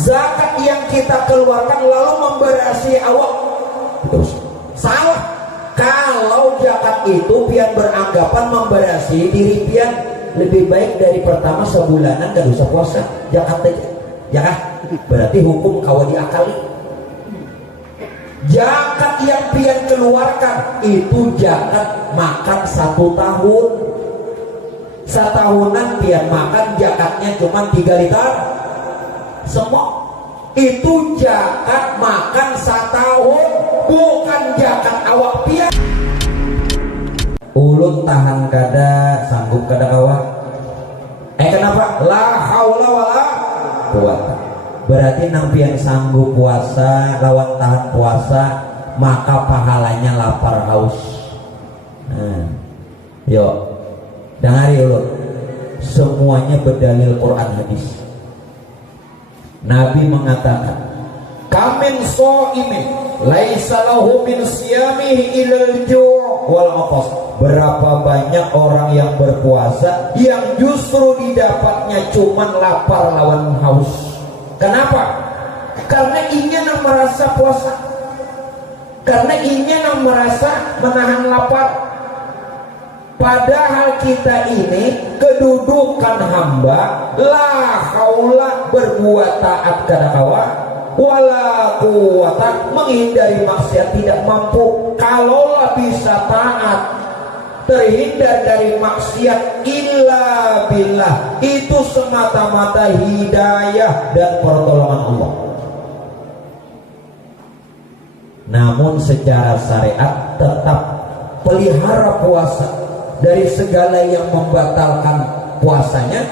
zakat yang kita keluarkan lalu memberasi awak, terus salah. Kalau zakat itu pian beranggapan memberasi diri pian lebih baik dari pertama sebulanan gak usah puasa zakat aja, ya kan? Berarti hukum kawa diakali. Zakat yang pian keluarkan itu zakat makan 1 tahun. Setahunan pian makan zakatnya cuma 3 liter semua. Itu zakat makan 1 tahun, bukan zakat awak pian. Ulun tahan kada, sanggup kada kawa. Kenapa? La haula wala quwata. Berarti nang pian sanggup puasa lawan tahan puasa, maka pahalanya lapar haus. Yuk dengari ulun, semuanya berdalil Quran hadis. Nabi mengatakan, kamin so'imin laisa lahu min siyamihi ilal ju' wal atas. Berapa banyak orang yang berpuasa yang justru didapatnya cuman lapar lawan haus. Kenapa? Karena ingin merasa puasa, karena ingin merasa menahan lapar. Padahal kita ini kedudukan hamba, la haula berbuat taat kada kawa, wala quwata menghindari maksiat tidak mampu. Kalaulah bisa taat, terhindar dari maksiat, illa billah, itu semata-mata hidayah dan pertolongan Allah. Namun secara syariat tetap pelihara puasa dari segala yang membatalkan puasanya,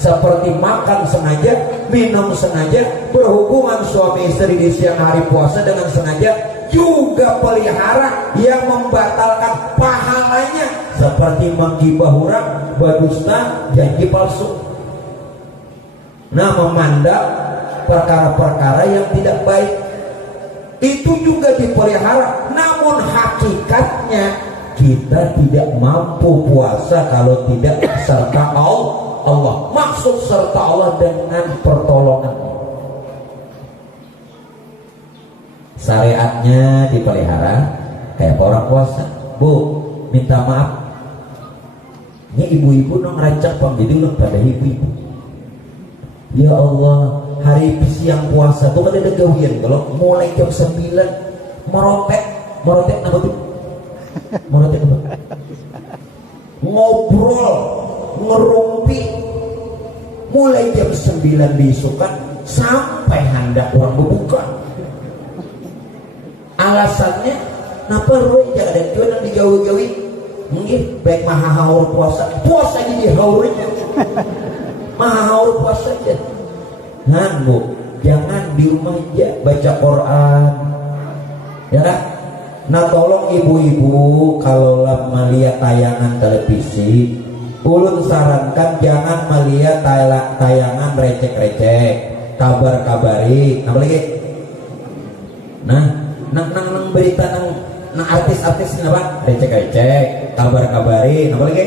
seperti makan sengaja, minum sengaja, berhubungan suami istri di siang hari puasa dengan sengaja, juga pelihara yang membatalkan pahalanya, seperti menggibah orang, berdusta, janji palsu. Nah, memandang perkara-perkara yang tidak baik itu juga dipelihara. Namun hakikatnya kita tidak mampu puasa kalau tidak serta Allah. Maksud serta Allah dengan pertolongan. Syariatnya dipelihara kayak orang puasa. Bu, minta maaf, ini ibu-ibu nong rancak pembidul pada ibu-ibu. Ya Allah, hari siang puasa tuh kan ada gawian. Kalau mulai jam 9 merotek apa tuh? Merotek apa? Ngobrol, ngerumpi mulai jam 9 besokan sampai hendak orang berbuka. Alasannya napa roy jangan ada jualan digawi-gawi. Mungkin baik maha haur puasa jadi haurnya. Maha haur puasa aja. Nah bu, jangan di rumah aja baca Quran, ya kan? Nah tolong ibu-ibu kalau melihat tayangan televisi, ulun sarankan jangan melihat tayangan recek-recek, kabar-kabari, apa lagi? Nah, nang berita nang artis-artis apa? Recek-recek, kabar-kabari, apa lagi?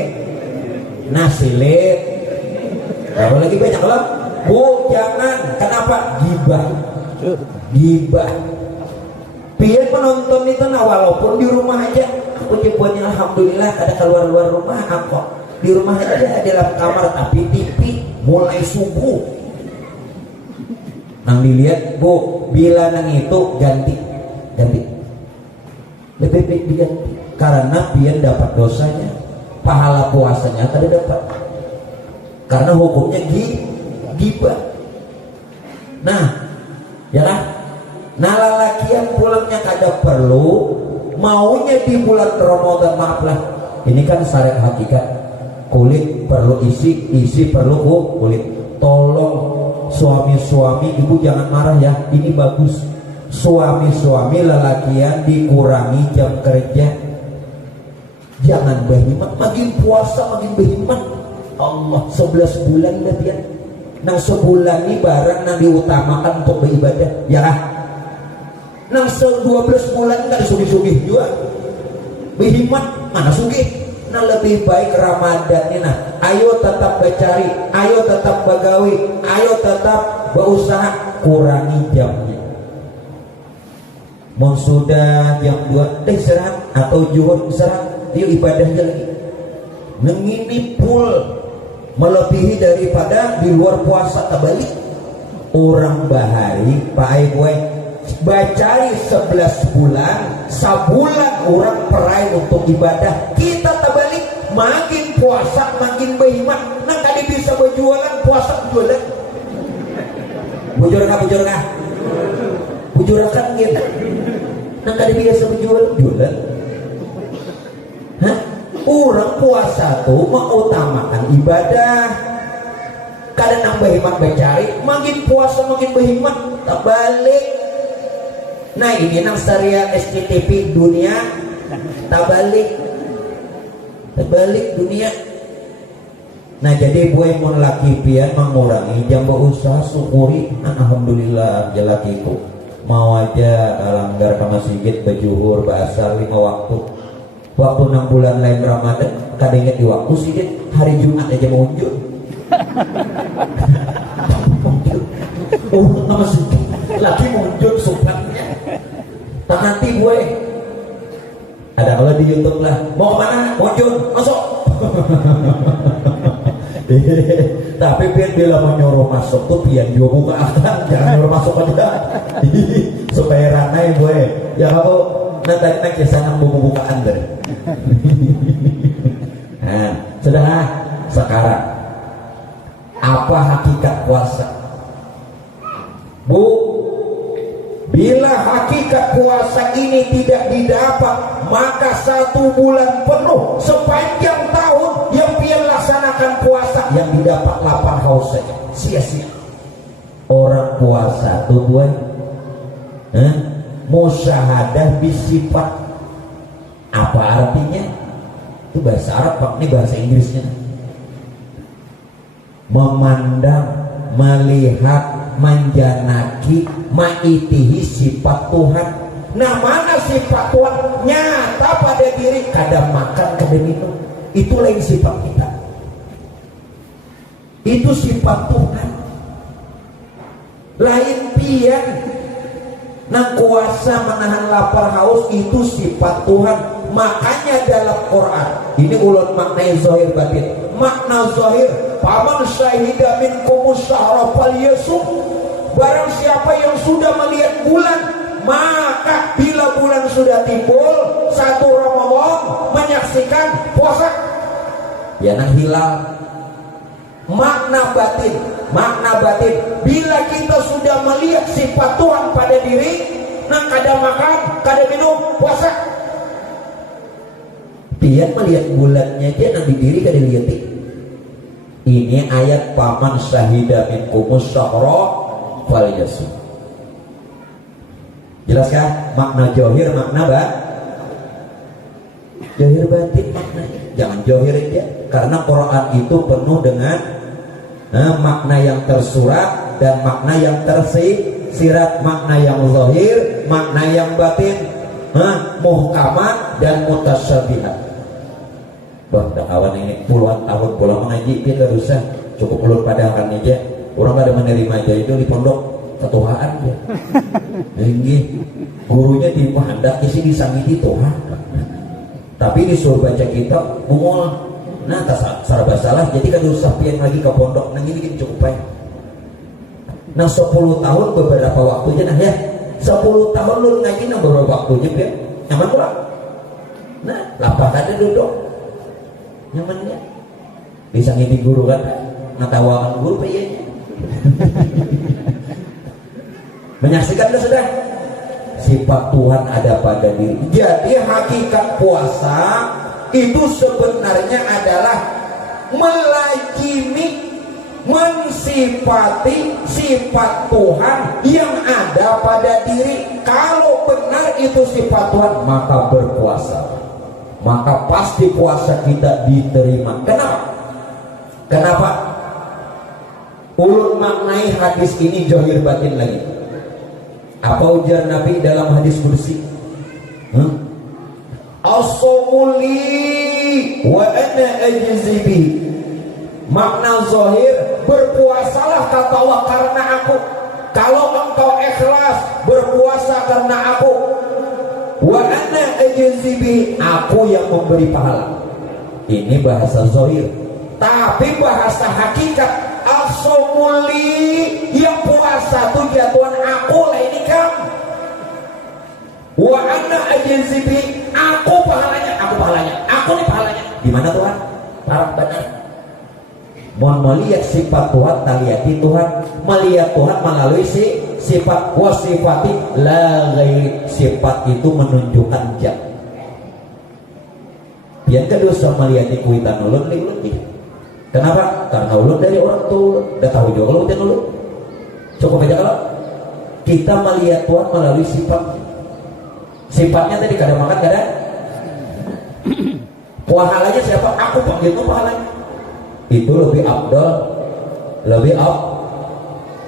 Nah silit, apa lagi banyak lah. Bu jangan, kenapa? Gibah. Biar penonton itu nah walaupun di rumah aja, aku nyebutnya alhamdulillah kada keluar rumah aku di rumah aja dalam kamar tapi TV mulai subuh. Nang dilihat bu, bila nang itu ganti lebih baik diganti karena biar dapat dosanya, pahala puasanya kada dapat karena hukumnya gibah. Nah ya kan. Nah lalakian pulangnya kada perlu, maunya di bulan Ramadan, maaflah, ini kan syariat hakikat, kulit perlu isi perlu kulit. Tolong suami-suami, ibu jangan marah ya, ini bagus. Suami-suami lalakian dikurangi jam kerja, jangan berhimat, makin puasa makin berhimat. Allah 11 bulan latihan, nang sebulan ini barang nang diutamakan untuk beribadah, ya lah. Nang 12 bulan kan sugih-sugih juga berhimat, mana sugih. Nah lebih baik Ramadan ini, nah ayo tetap bercari, ayo tetap bagawi, ayo tetap berusaha kurangi jamnya. Mau sudah jam 2 istirahat atau zuhur istirahat, yuk ibadahnya lagi. Ngini full melebihi daripada di luar puasa. Terbalik orang bahari Pak Ai gue bacai 11 bulan, sebulan orang perai untuk ibadah. Kita terbalik, makin puasa makin berhimmat. Nah tadi bisa berjualan, puasa berjualan. Bujur kan gitu. Nah tadi biasa berjualan. Hah? Orang puasa tuh mengutamakan ibadah. Kadang nambah hemat bercari, makin puasa makin berhemat. Terbalik. Nah ini nang syariah SCTV dunia terbalik dunia. Nah jadi boy mau laki pian mengurangi jam berusaha, syukuri alhamdulillah ya lakiku mau aja langgar ke masjid berjuhur bahasa 5 waktu 6 bulan lain Ramadan kadang inget di waktu sedikit hari Jumat aja mau unjuk nama sedikit lagi mau unjuk supatnya tak nanti gue ada kalau di YouTube lah mau kemana mau unjuk masuk tapi biar bila menyuruh masuk tuh biar juga buka akan jangan nyuruh masuk aja supaya ranai gue ya kamu nanti kisah buka anda. Nah sudah sekarang apa hakikat puasa Bu? Bila hakikat puasa ini tidak didapat, maka 1 bulan penuh sepanjang tahun yang pian laksanakan puasa yang didapat 8 haus saja sia-sia. Orang puasa tuh buat musyahadah bisifat. Apa artinya? Itu bahasa Arab Pak, ini bahasa Inggrisnya. Memandang, melihat, menjanaki maitihi sifat Tuhan. Nah mana sifat Tuhan nyata pada diri, kadang makan kadang minum, itu lain sifat kita, itu sifat Tuhan lain pian. Nah kuasa menahan lapar haus itu sifat Tuhan. Makanya dalam Quran ini ulun maknai zahir batin. Makna zahir, paman syahida minkumus syahra falyasum. Barang siapa yang sudah melihat bulan, maka bila bulan sudah timbul 1 Ramadan menyaksikan puasa. Ya nang hilal. Makna batin, bila kita sudah melihat sifat Tuhan pada diri, nang kada makan, kada minum, puasa. Dia melihat bulannya dia nang di diri kada lihat. Ini ayat paman syahida minkumus syahra falyasum. Jelas kan? Makna johir, makna johir batin maknanya. Jangan johir aja, karena Quran itu penuh dengan makna yang tersurat dan makna yang tersirat, makna yang zahir, makna yang batin, muhkamat dan mutasyabihat. Wah, dah kawan ini puluhan tahun pulang mengaji kita rusak, cukup ulur pada akan aja. Orang pada menerima aja itu di pondok ketuaan dia. Ini gurunya di hendak isi disangiti Tuhan. Tapi disuruh baca kitab mungol. Nah, tak salah salah jadi kan usah pian lagi ke pondok. Nah ini kan cukup baik. Nah 10 tahun beberapa waktunya nah ya. 10 tahun lu ngaji nah beberapa waktunya ya. Nyaman pula. Nah, lapar ada duduk. Nyamannya. Bisa ngiti guru kan. Ngatawakan guru payahnya. Menyaksikan sudah sifat Tuhan ada pada diri. Jadi hakikat puasa itu sebenarnya adalah melazimi, mensifati sifat Tuhan yang ada pada diri. Kalau benar itu sifat Tuhan, maka berpuasa, maka pasti puasa kita diterima. Kenapa? Ulun maknai hadis ini zahir batin lagi. Apa ujar Nabi dalam hadis kursi? As-sawmuli wa ana ajzi bihi. Makna zahir, berpuasalah kata Allah karena aku. Kalau engkau ikhlas berpuasa karena aku, wa ana ajzi bi, aku yang memberi pahala. Ini bahasa zahir. Tapi bahasa hakikat, as-sumuli, yang puasa itu jatuhan aku lah ini kamu. Wa ana ajzi bi, aku pahalanya, aku nih pahalanya. Gimana Tuhan? Parah benar. Mau melihat sifat Tuhan, taliyati Tuhan, melihat Tuhan melalui sifat wasifati la ghairi, sifat itu menunjukkan zat. Yang kedua sama melihat kuitan ulun lebih. Kenapa? Karena ulun dari orang tua udah tahu juga kalau kuitan ulun. Cukup aja kalau kita melihat Tuhan melalui sifat. Sifatnya tadi kadang makan kadang. Pahalanya siapa? Aku panggil tuh pahalanya. Itu lebih abdal, lebih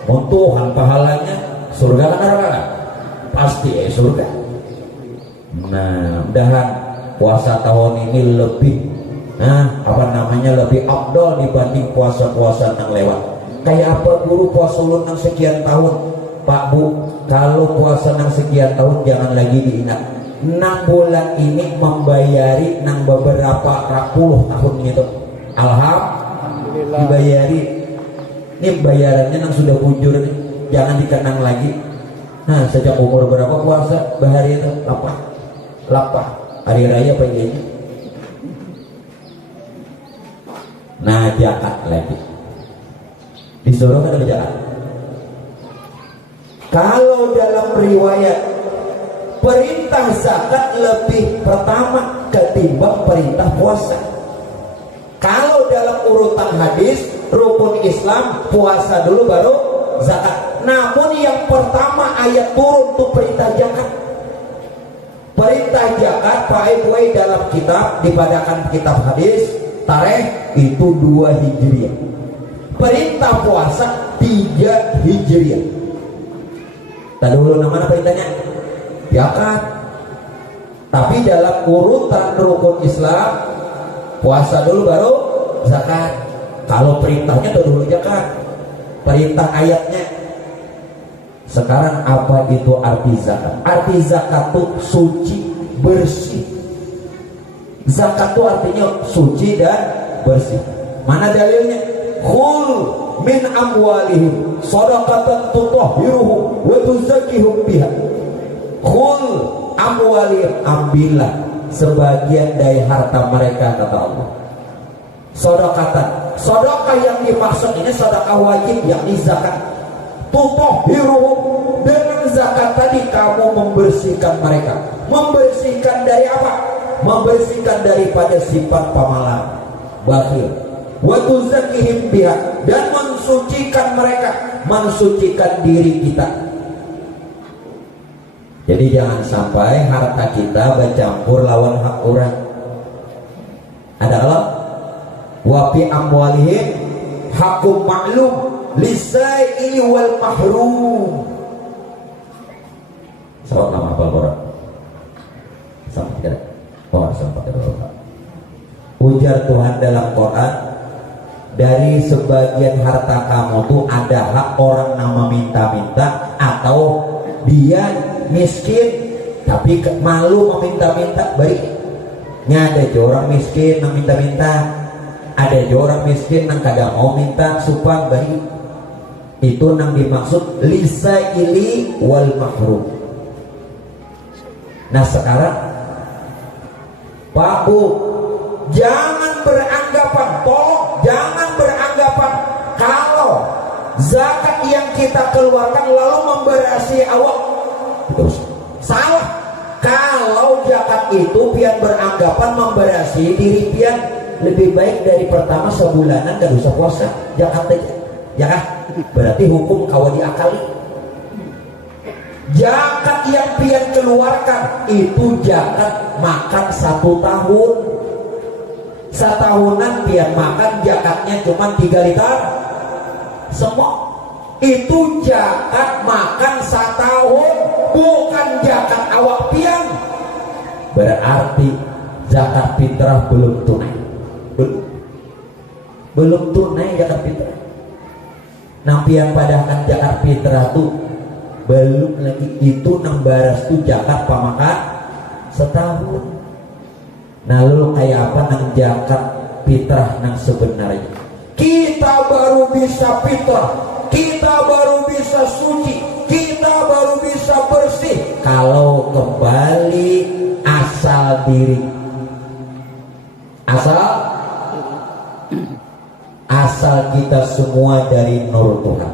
Tuhan pahalanya surga kan neraka kan? Pasti surga. Nah, mudahan puasa tahun ini lebih lebih abdal dibanding puasa-puasa yang lewat. Kayak apa guru puasa ulun yang sekian tahun? Pak Bu, kalau puasa yang sekian tahun jangan lagi diingat. 6 bulan ini membayari nang beberapa puluh tahun gitu. Alhamdulillah dibayari. Ini bayarannya yang sudah bujur nih. Jangan dikenang lagi. Nah, sejak umur berapa puasa? Bahari itu lapar. Hari raya apa ini? Nah, zakat lagi. Disuruh kan ada zakat. Kalau dalam riwayat perintah zakat lebih pertama ketimbang perintah puasa. Kalau dalam urutan hadis rukun Islam puasa dulu baru zakat. Namun yang pertama ayat turun untuk perintah zakat. Perintah zakat pakai dalam kitab dipadakan kitab hadis tarikh itu 2 Hijriah. Perintah puasa 3 Hijriah. Tadi dulu namanya perintahnya zakat. Tapi dalam urutan rukun Islam puasa dulu baru zakat. Kalau perintahnya dulu zakat. Perintah ayatnya. Sekarang apa itu arti zakat? Arti zakat itu suci, bersih. Zakat itu artinya suci dan bersih. Mana dalilnya? Khul min amwalihim shadaqatan tutahhiruhum wa tuzakkihum biha. Khul amwalihim, ambillah sebagian dari harta mereka kata Allah. Shadaqatan, sedekah yang dimaksud ini sedekah wajib yakni zakat. Tutahhiruhum, dengan zakat tadi kamu membersihkan mereka. Membersihkan dari apa? Membersihkan daripada sifat pamalas, bakhil. Wa tuzakkihim biha, dan mensucikan mereka, mensucikan diri kita. Jadi jangan sampai harta kita bercampur lawan hak orang. Ada Allah wa fi amwalihim haqqum ma'lum lisa'ili wal mahrum. Sahabat nama apa Quran? Sampai tidak. Oh, sampai tidak. Ujar Tuhan dalam Quran, dari sebagian harta kamu tuh ada hak orang nama minta-minta, atau dia miskin tapi malu meminta-minta. Baiknya ada orang miskin yang minta-minta, ada orang miskin yang kagak mau minta supang. Baik, itu yang dimaksud lisa'ili wal mahrum. Nah sekarang Pak Bu, jangan beranggapan, tolong jangan beranggapan kalau zakat yang kita keluarkan lalu memberasi awak. Terus salah. Kalau zakat itu pian beranggapan memberasi diri pian lebih baik dari pertama sebulanan gak usah puasa zakat aja, ya kan? Berarti hukum kawan diakali. Zakat yang pian keluarkan itu zakat makan 1 tahun. Setahunan pian makan zakatnya cuma 3 liter semua. Itu zakat makan 1 tahun, bukan zakat awak pian. Berarti zakat fitrah belum tunai. belum tunai zakat fitrah. Nampian padahkan zakat fitrah tuh belum lagi itu nang baras tuh zakat pamakan setahun. Nah lu kayak apa nang zakat fitrah nang sebenarnya? Kita baru bisa fitrah, kita baru bisa suci, kita baru bisa bersih kalau kembali asal diri. Asal kita semua dari nur Tuhan.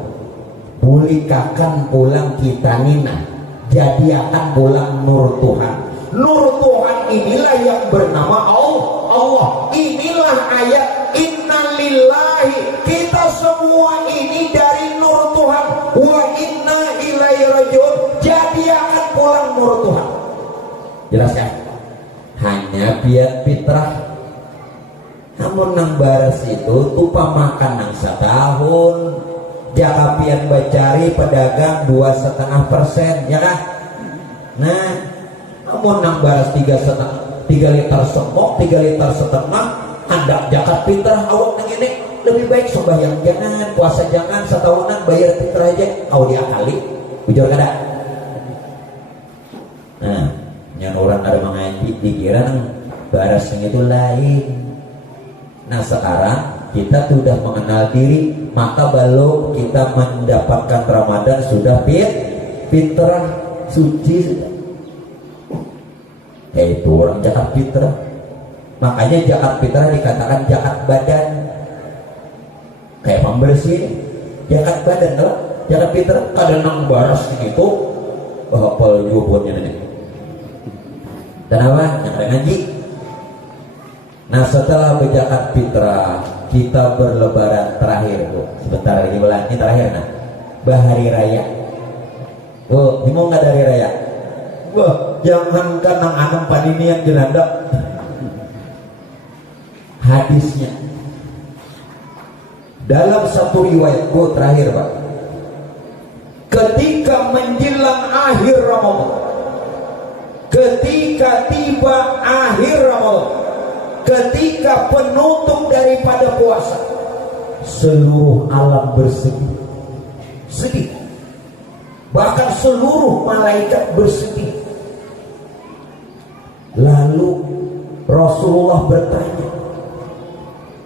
Bulikakan pulang kita nina, jadi akan pulang nur Tuhan. Nur Tuhan inilah yang bernama Allah. Inilah ayat innalillahi. Kita semua ini dari nur Tuhan. Wa inna ilaihi rajiun. Jadi akan pulang nur Tuhan. Jelas kan? Hanya biar fitrah. Namun nang baras itu tupa makan nang setahun. Jaka pian bacari pedagang 2,5%, ya kan? Nah, namun nang baras 3 liter semok, 3 liter setengah, hendak zakat fitrah awak nang ini lebih baik sembahyang jangan, puasa jangan, setahunan bayar fitrah aja, kau diakali, bujur kada? Nah, yang orang ada mengaji dikira nang baras yang itu lain. Nah sekarang kita sudah mengenal diri, maka belum kita mendapatkan Ramadan sudah fitrah suci sudah. Yaitu orang zakat fitrah. Makanya zakat fitrah dikatakan zakat badan. Kayak pembersih, zakat badan loh. Zakat fitrah kadang nang baras gitu, hafal jubunnya nih. Kenapa? Yang ngaji. Nah setelah berzakat fitrah kita berlebaran terakhir Bu. Sebentar lagi bulan ini terakhir nah. Bahari raya. Bu, ini mau nggak dari raya? Wah, jangankan nang anam panini yang jelandak. Hadisnya dalam satu riwayat Bu terakhir Pak. Ketika menjelang akhir Ramadan, ketika tiba akhir Ramadan, ketika penutup daripada puasa, seluruh alam bersedih, sedih. Bahkan seluruh malaikat bersedih. Lalu Rasulullah bertanya,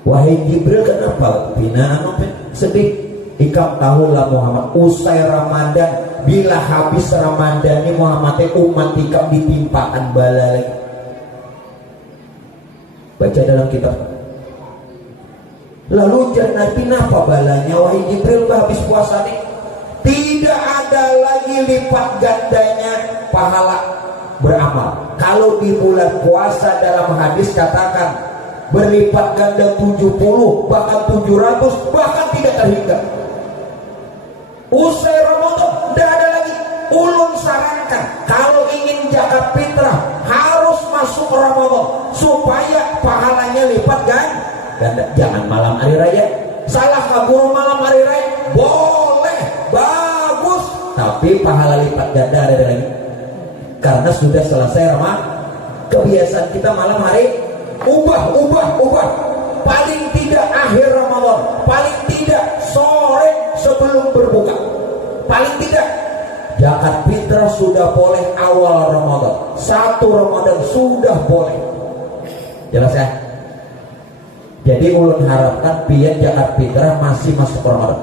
wahai Jibril, kenapa bina sedih? Ikam tahulah Muhammad, usai Ramadan, bila habis Ramadan ini Muhammad umat ikam ditimpakan bala lagi. Baca dalam kitab. Lalu Nabi apa balanya? Wahai Jibril, habis puasa nih tidak ada lagi lipat gandanya pahala beramal. Kalau di bulan puasa dalam hadis katakan berlipat ganda 70 bahkan 700 bahkan tidak terhingga. Usai Ramadan tidak ada lagi. Ulun sarankan kalau ingin zakat fitrah harus masuk Ramadan supaya pahalanya lipat ganda. Jangan malam hari raya. Salah kabur malam hari raya boleh, bagus, tapi pahala lipat ganda ada lagi. Karena sudah selesai Ramadan. Kebiasaan kita malam hari ubah. Paling tidak akhir Ramadan, paling tidak sore sebelum berbuka, paling tidak. Zakat fitrah sudah boleh awal Ramadan, 1 Ramadan sudah boleh. Jelas ya? Jadi ulun harapkan biar zakat fitrah masih masuk Ramadan.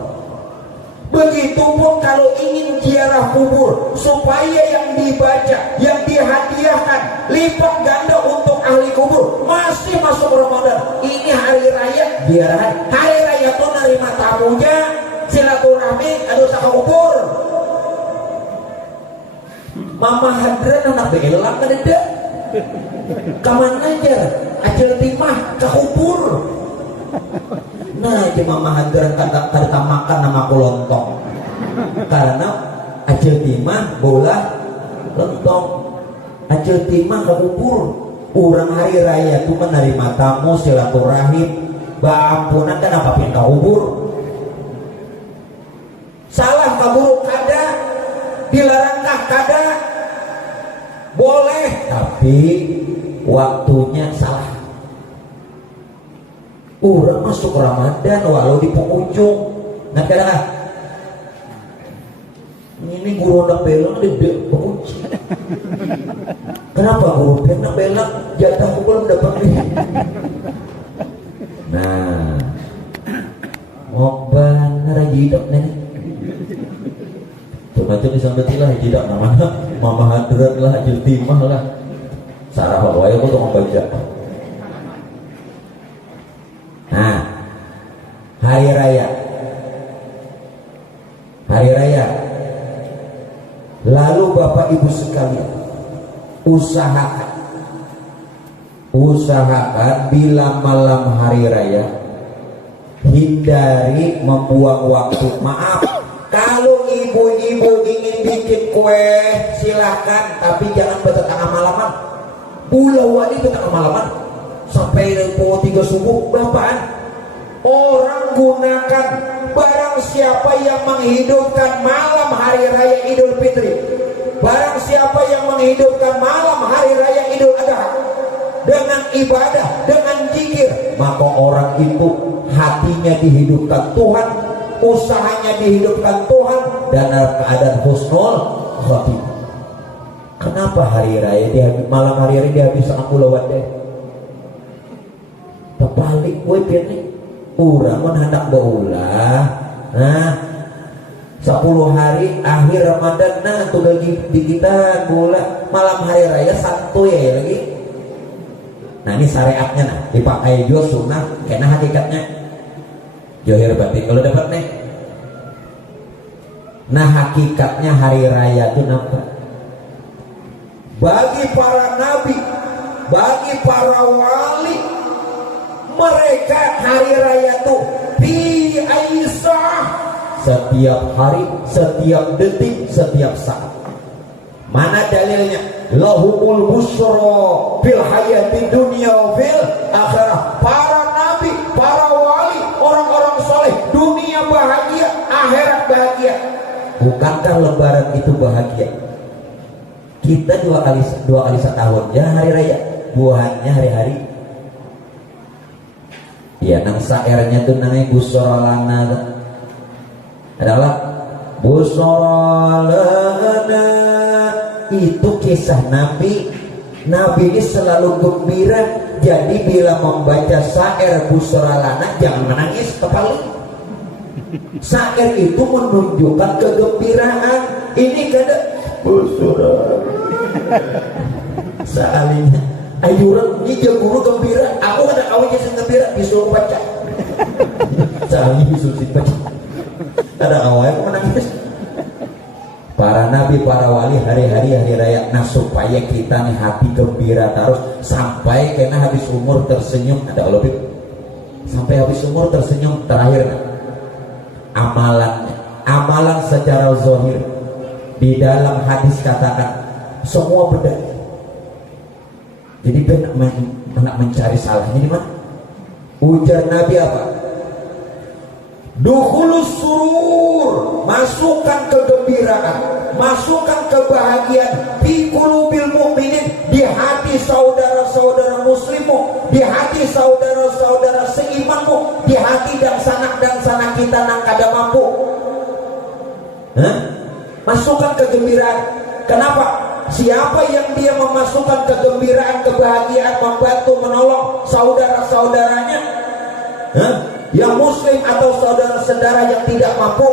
Begitupun kalau ingin ziarah kubur supaya yang dibaca, yang dihadiahkan lipat ganda untuk ahli kubur masih masuk Ramadan. Ini hari raya ziarah. Hari raya tuh nerima tamunya, silaturahmi, ada saka kubur. Mama hadran anak belang kan ada. Kaman aja, ajal timah ke kubur. Nah, cuma mama hadran kata makan nama aku lontong. Karena ajal timah bola lontong. Ajal timah ke kubur. Orang hari raya itu menerima tamu silaturahim. Baampunan kan apa pindah kubur. Salah kabur kada, dilarangkah kada, boleh, tapi waktunya salah. orang masuk Ramadan walau di penghujung. Nggak kadang ini guru nak belang di penghujung. Kenapa guru nak belang jatah belum dapat nih? Nah, ngoban rajidok nih. Tuh nanti disambetilah jidok namanya mama hadrat lah, jultimah lah. Sarah wae aku tuh baca. Nah, hari raya. Lalu Bapak Ibu sekalian, usahakan bila malam hari raya hindari membuang waktu. Maaf, kalau ibu-ibu ingin bikin kue silahkan, tapi jangan bertengah malaman. Pulau wali bertengah malaman sampai pukul 3 subuh. Bapaan orang gunakan barang siapa yang menghidupkan malam hari raya Idul Fitri, barang siapa yang menghidupkan malam hari raya Idul Adha dengan ibadah, dengan zikir, maka orang itu hatinya dihidupkan Tuhan, usahanya dihidupkan Tuhan, dan dalam keadaan husnul khotimah. Kenapa hari raya malam hari raya dia bisa angkulawan deh? Terbalik gue pilih urang hendak baulah. Nah, 10 hari akhir Ramadan, nah tuh lagi di kita bola malam hari raya santuy ya lagi. Nah ini syariatnya nah dipakai juga sunnah karena hakikatnya johir batin kalau dapat nih. Nah hakikatnya hari raya itu apa? Bagi para nabi, bagi para wali, mereka hari raya itu fi Aisyah, setiap hari, setiap detik, setiap saat. Mana dalilnya? Lahumul busyra fil hayati dunya fil akhirah. Para nabi, para wali, orang-orang soleh, dunia bahagia, akhirat bahagia. Bukankah lebaran itu bahagia? Kita dua kali setahun ya hari raya, buahannya hari-hari. Ya nang saernya tuh namanya busorolana adalah busorolana, itu kisah Nabi. Nabi ini selalu gembira, jadi bila membaca syair busorolana jangan menangis kepala. Syair itu menunjukkan kegembiraan. Ini kada busorolana sealinya ayuran ini dia guru gembira, aku ada awalnya gembira disuruh baca. Sehari disuruh baca. Ada awalnya aku menangis. Para nabi, para wali hari-hari hari raya. Nah supaya kita nih hati gembira terus sampai kena habis umur tersenyum. Ada lebih sampai habis umur tersenyum. Terakhir nah, amalan secara zahir di dalam hadis katakan semua benar. Jadi nak mencari salahnya di mana? Ujar Nabi apa? Dukhulus surur, masukkan kegembiraan, masukkan kebahagiaan fi qulubil mu'minin, di hati saudara-saudara muslimmu, di hati saudara-saudara seimanmu, di hati dan sanak kita nang kada mampu. Masukkan kegembiraan. Kenapa? Siapa yang dia memasukkan kegembiraan, kebahagiaan, membantu, menolong saudara-saudaranya, yang muslim atau saudara-saudara yang tidak mampu,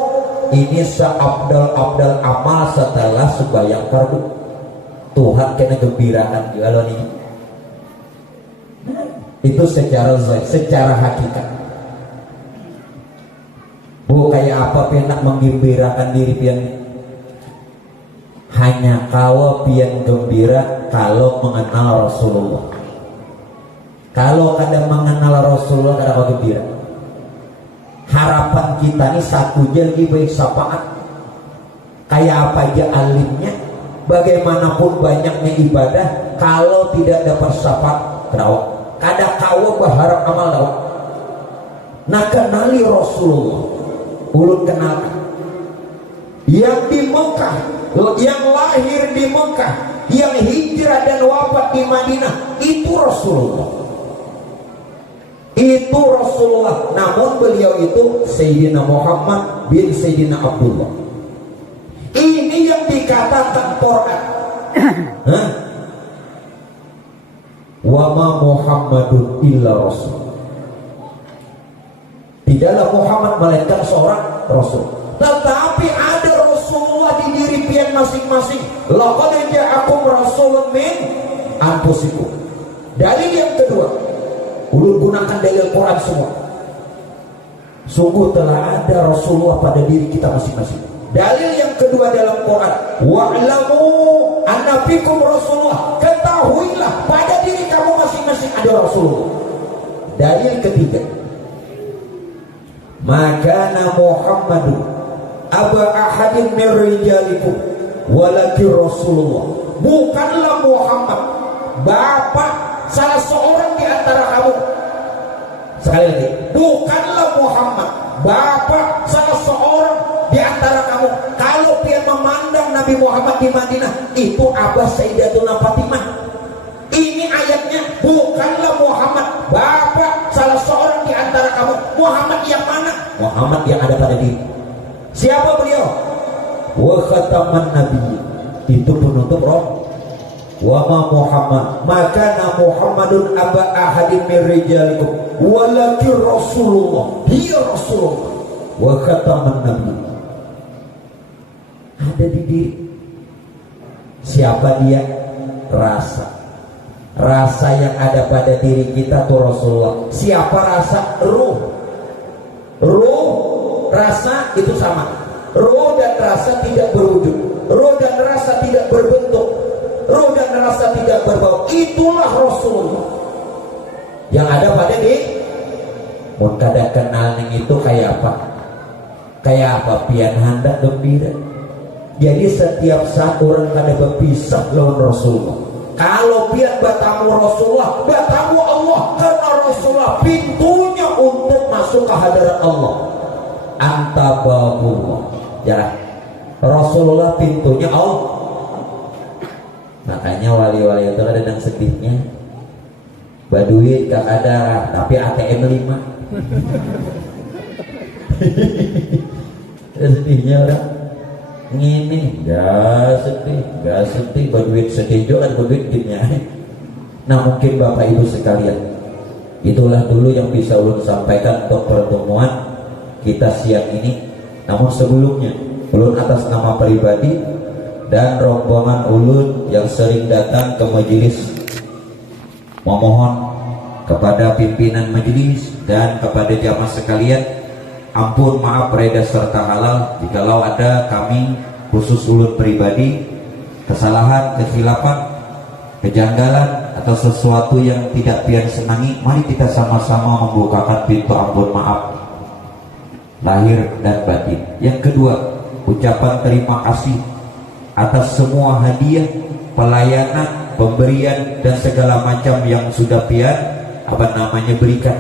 ini seabdal amal setelah sembahyang fardu. Tuhan kena gembirakan kalau ini. Itu secara zahir, secara hakikat. Bu kayak apa nak menggembirakan diri pian? Hanya kau pian gembira kalau mengenal Rasulullah. Kalau kadang mengenal Rasulullah kadang kau gembira. Harapan kita nih satu jadi baik syafaat. Kayak apa aja alimnya, bagaimanapun banyaknya ibadah, kalau tidak dapat syafaat, kadang kau berharap amal dapat. Nah kenali Rasulullah, ulun kenalkan. Yang di Mekah, yang lahir di Mekah, yang hijrah dan wafat di Madinah, itu Rasulullah. Itu itu Rasulullah, namun beliau itu Sayyidina Muhammad bin Sayyidina Abdullah. Ini yang dikatakan Quran. Wa ma Muhammadun illa rasul. Tidaklah Muhammad melainkan seorang rasul. Tetapi ada Rasulullah di diri pian masing-masing. Laqad ja'akum rasulun min anfusikum. Dalil yang kedua, ulun gunakan dalil Quran semua. Sungguh telah ada Rasulullah pada diri kita masing-masing. Dalil yang kedua dalam Quran, wa'lamu anna fikum Rasulullah. Ketahuilah pada diri kamu masing-masing ada Rasulullah. Dalil ketiga, makana Muhammadun aba ahadin min rijalikum walakin Rasulullah. Bukanlah Muhammad bapak salah seorang di antara kamu. Sekali lagi, bukanlah Muhammad bapak salah seorang di antara kamu. Kalau dia memandang Nabi Muhammad di Madinah, itu Abah Sayyidatuna Fatimah. Ini ayatnya, bukanlah Muhammad bapak salah seorang di antara kamu. Muhammad yang mana? Muhammad yang ada pada diri. Siapa beliau? Wa khataman nabi, itu penutup roh. Wa ma Muhammad maka Muhammadun aba ahadin min rijalikum walakin Rasulullah. Dia Rasulullah wa khataman nabi. Ada di diri. Siapa dia? Rasa yang ada pada diri kita tuh Rasulullah. Siapa rasa? Ruh, rasa itu sama. Ruh dan rasa tidak berwujud. Ruh dan rasa tidak berbentuk. Ruh dan rasa tidak berbau. Itulah Rasulullah yang ada pada diri. Mun kada kenal ning itu kayak apa? Kayak apa? Pian hendak gembira. Jadi setiap saat orang kada berpisah lawan Rasulullah. Kalau pian bertamu Rasulullah, bertamu Allah, karena Rasulullah pintunya untuk masuk ke hadirat Allah. Anta babullah. Ya, Rasulullah pintunya Allah. Makanya wali-wali itu ada yang sedihnya, baduit gak ada, tapi ATM 5. Sedihnya orang ngini, gak sedih, baduit sedih juga, baduit gini. Nah mungkin Bapak Ibu sekalian, itulah dulu yang bisa ulun sampaikan untuk pertemuan kita siang ini. Namun sebelumnya, ulun atas nama pribadi dan rombongan ulun yang sering datang ke majelis memohon kepada pimpinan majelis dan kepada jamaah sekalian, ampun, maaf, reda serta halal jikalau ada kami khusus ulun pribadi kesalahan, kesilapan, kejanggalan atau sesuatu yang tidak pian senangi. Mari kita sama-sama membukakan pintu ampun maaf lahir dan batin. Yang kedua, ucapan terima kasih atas semua hadiah, pelayanan, pemberian dan segala macam yang sudah pian berikan.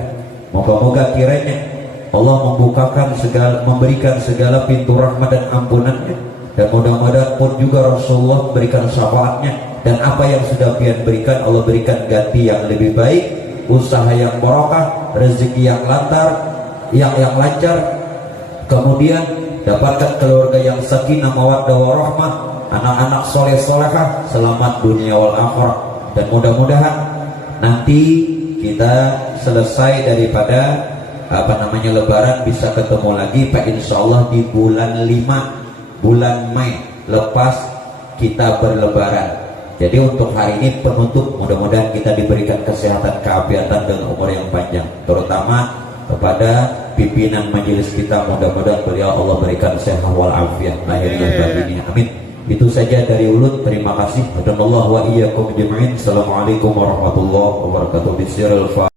Moga-moga kiranya Allah membukakan segala, memberikan segala pintu rahmat dan ampunannya, dan mudah-mudahan pun juga Rasulullah berikan syafaatnya, dan apa yang sudah pian berikan Allah berikan ganti yang lebih baik, usaha yang barokah, rezeki yang lancar, kemudian dapatkan keluarga yang sakinah mawaddah warahmah, anak-anak soleh solehah, selamat dunia wal akhirah. Dan mudah-mudahan nanti kita selesai daripada Lebaran bisa ketemu lagi Pak, insyaallah di bulan 5 bulan Mei lepas kita berlebaran. Jadi untuk hari ini penutup, mudah-mudahan kita diberikan kesehatan, keafiatan dan umur yang panjang, terutama kepada pimpinan majelis kita, mudah-mudahan beliau Allah berikan sehat wal afiat lahirnya batinnya, amin. Itu saja dari ulun, terima kasih. Assalamualaikum warahmatullahi wabarakatuh.